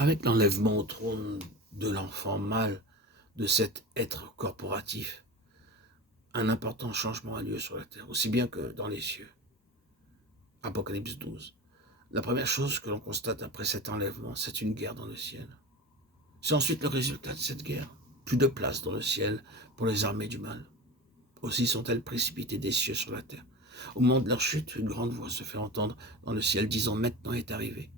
Avec l'enlèvement au trône de l'enfant mâle, de cet être corporatif, un important changement a lieu sur la terre, aussi bien que dans les cieux. Apocalypse 12. La première chose que l'on constate après cet enlèvement, c'est une guerre dans le ciel. C'est ensuite le résultat de cette guerre. Plus de place dans le ciel pour les armées du mal. Aussi sont-elles précipitées des cieux sur la terre. Au moment de leur chute, une grande voix se fait entendre dans le ciel disant « Maintenant est arrivé ».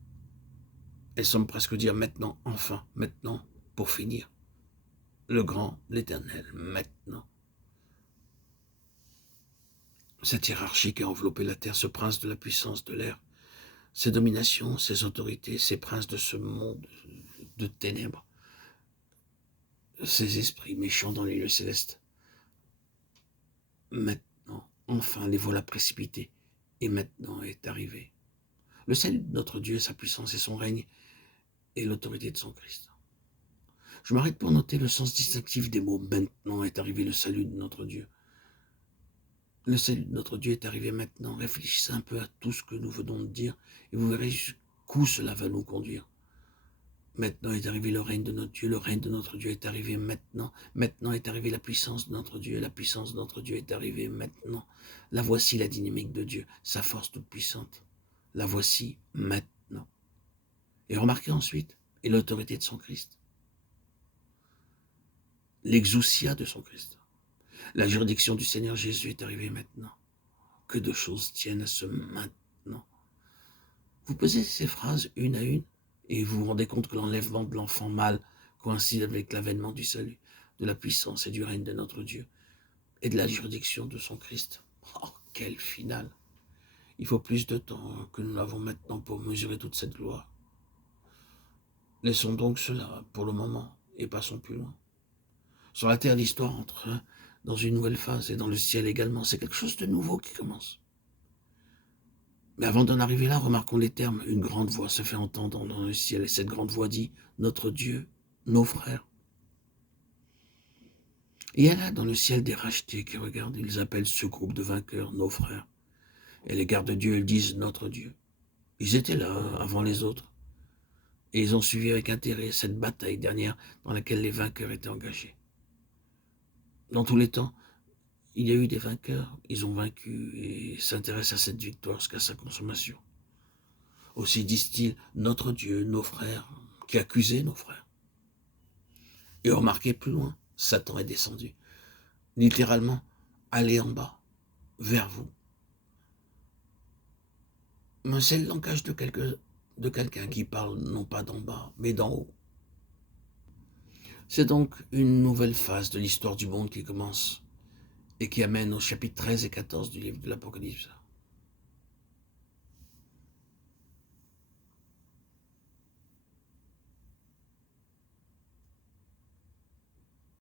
Elles semblent presque dire « Maintenant, enfin, maintenant, pour finir ». Le grand, l'éternel, maintenant. Cette hiérarchie qui a enveloppé la terre, ce prince de la puissance de l'air, ses dominations, ses autorités, ces princes de ce monde de ténèbres, ces esprits méchants dans les lieux célestes. Maintenant, enfin, les voilà précipités, et maintenant est arrivé. Le salut de notre Dieu, sa puissance et son règne, et l'autorité de son Christ. Je m'arrête pour noter le sens distinctif des mots « maintenant est arrivé le salut de notre Dieu ». Le salut de notre Dieu est arrivé maintenant. Réfléchissez un peu à tout ce que nous venons de dire, et vous verrez jusqu'où cela va nous conduire. Maintenant est arrivé le règne de notre Dieu, le règne de notre Dieu est arrivé maintenant. Maintenant est arrivée la puissance de notre Dieu, la puissance de notre Dieu est arrivée maintenant. La voici la dynamique de Dieu, sa force toute puissante. La voici maintenant. Et remarquez ensuite, et l'autorité de son Christ. L'exousia de son Christ. La juridiction du Seigneur Jésus est arrivée maintenant. Que de choses tiennent à ce maintenant. Vous posez ces phrases une à une, et vous vous rendez compte que l'enlèvement de l'enfant mâle coïncide avec l'avènement du salut, de la puissance et du règne de notre Dieu, et de la juridiction de son Christ. Oh, quel final! Il faut plus de temps que nous l'avons maintenant pour mesurer toute cette gloire. Laissons donc cela pour le moment, et passons plus loin. Sur la terre, l'histoire entre dans une nouvelle phase, et dans le ciel également. C'est quelque chose de nouveau qui commence. Mais avant d'en arriver là, remarquons les termes. Une grande voix se fait entendre dans le ciel, et cette grande voix dit « Notre Dieu, nos frères ». Et il y a là dans le ciel des rachetés qui regardent, ils appellent ce groupe de vainqueurs « nos frères ». Et les gardes de Dieu, ils disent « Notre Dieu ». Ils étaient là avant les autres, et ils ont suivi avec intérêt cette bataille dernière dans laquelle les vainqueurs étaient engagés. Dans tous les temps, il y a eu des vainqueurs, ils ont vaincu et s'intéressent à cette victoire jusqu'à sa consommation. Aussi disent-ils, notre Dieu, nos frères, qui accusait nos frères. Et remarquez plus loin, Satan est descendu. Littéralement, allez en bas, vers vous. Mais c'est le langage de quelqu'un qui parle non pas d'en bas, mais d'en haut. C'est donc une nouvelle phase de l'histoire du monde qui commence et qui amène au chapitre 13 et 14 du livre de l'Apocalypse.